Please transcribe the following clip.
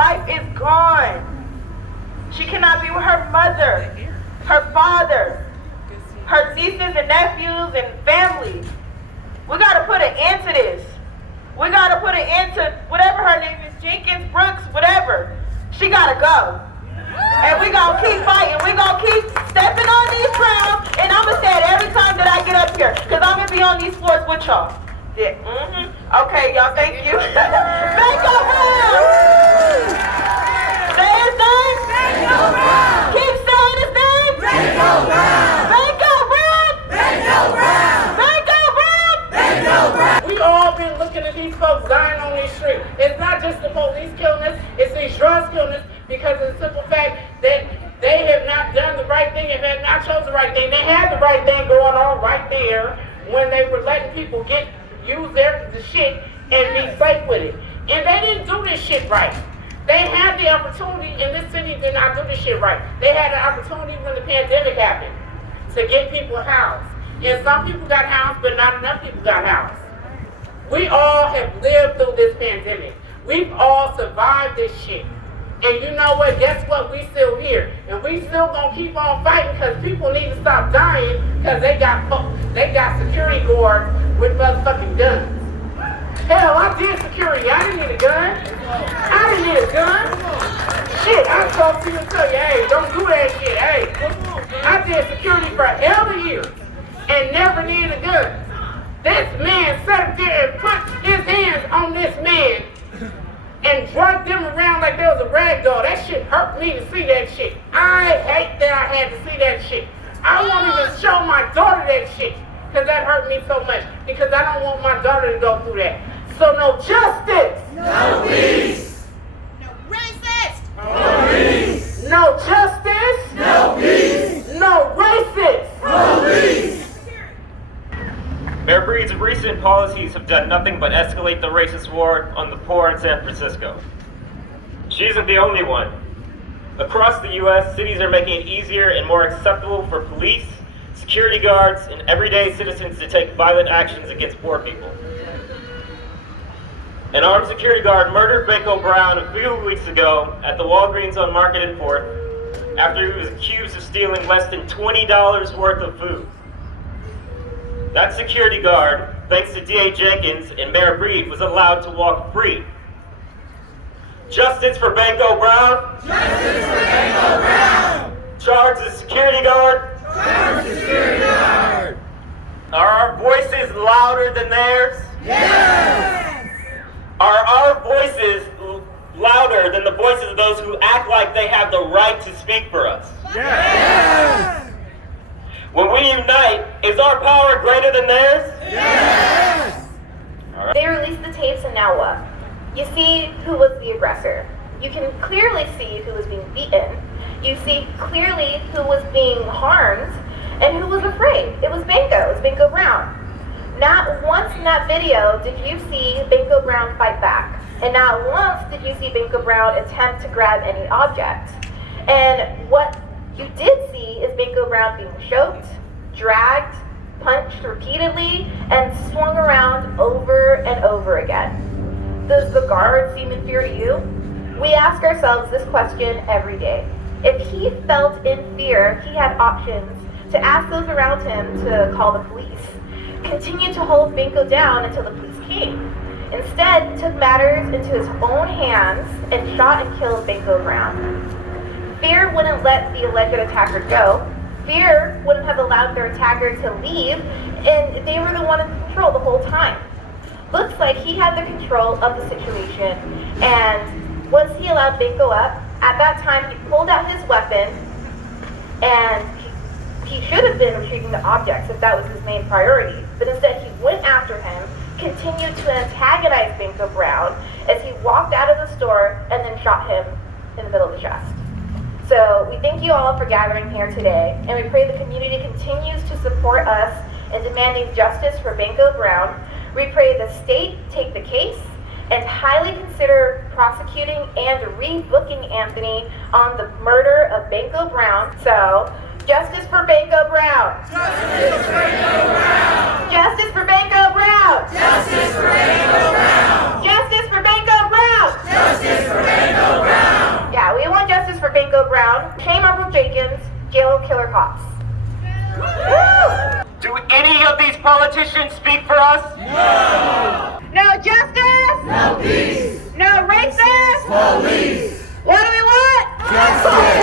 life is gone. She cannot be with her mother, her father, her nieces and nephews and family. We gotta put an end to this. We gotta put an end to whatever her name is, Jenkins, Brooks, whatever. She gotta go. And we gonna keep fighting. We gonna keep stepping on these grounds. And I'ma say it every time that I get up here, because I'm gonna be on these floors with y'all. Yeah. Okay, y'all, thank you. Banko Brown! Say his name. Banko Brown! Keep saying his name. Banko Brown! Banko Brown! Banko Brown! Banko Brown! Banko Brown! We all been looking at these folks dying on these streets. It's not just the police killing us, it's these drugs killing us, because of the simple fact that they have not done the right thing and have not chosen the right thing. They had the right thing going on right there when they were letting people use the shit and be safe with it. And they didn't do this shit right. They had the opportunity, and this city did not do this shit right. They had an opportunity when the pandemic happened to get people housed. And some people got housed, but not enough people got housed. We all have lived through this pandemic. We've all survived this shit. And you know what? Guess what? We still here. And we still gonna keep on fighting because people need to stop dying because they got security guards with motherfucking guns. Hell, I did security. I didn't need a gun. I didn't need a gun. Shit, I talk to you and tell you, hey, don't do that shit. Hey, I did security for hell of years and never needed a gun. This man sat up there and put his hands on this man and dragged them around like there was a rag doll. That shit hurt me to see that shit. I hate that I had to see that shit. I won't even show my daughter that shit because that hurt me so much because I don't want my daughter to go through that. So no justice. No peace. No racist. Police. No justice. No peace. No racist. Police. Mayor Breed's recent policies have done nothing but escalate the racist war on the poor in San Francisco. She isn't the only one. Across the U.S., cities are making it easier and more acceptable for police, security guards, and everyday citizens to take violent actions against poor people. An armed security guard murdered Banko Brown a few weeks ago at the Walgreens on Market and 4th after he was accused of stealing less than $20 worth of food. That security guard, thanks to DA Jenkins and Mayor Breed, was allowed to walk free. Justice for Banko Brown. Justice for Banko Brown. Charge the security guard. Charge the security guard. Are our voices louder than theirs? Yes. Are our voices louder than the voices of those who act like they have the right to speak for us? Yes. When we unite, is our power greater than theirs? Yes. Right. They released the tapes, and now what? You see who was the aggressor. You can clearly see who was being beaten. You see clearly who was being harmed and who was afraid. It was Banko. It was Banko Brown. Not once in that video did you see Banko Brown fight back. And not once did you see Banko Brown attempt to grab any object. And what you did see is Banko Brown being choked, dragged, punched repeatedly, and swung around over and over again. Does the guard seem in fear to you? We ask ourselves this question every day. If he felt in fear, he had options to ask those around him to call the police, continue to hold Banko down until the police came. Instead, took matters into his own hands and shot and killed Banko Brown. Fear wouldn't let the alleged attacker go. Fear wouldn't have allowed their attacker to leave, and they were the one in control the whole time. Looks like he had the control of the situation, and once he allowed Banko up, at that time he pulled out his weapon, and he should have been retrieving the objects if that was his main priority, but instead he went after him, continued to antagonize Banko Brown as he walked out of the store and then shot him in the middle of the chest. So we thank you all for gathering here today, and we pray the community continues to support us in demanding justice for Banko Brown. We pray the state take the case and highly consider prosecuting and rebooking Anthony on the murder of Banko Brown. So, justice for Banko Brown! Justice for Banko Brown! Justice for Banko Brown! Justice for Banko Brown! Justice for Banko Brown! Justice for Banko Brown! Jail killer cops. Do any of these politicians speak for us? No justice. No peace. No racist. Police. What do we want? Justice.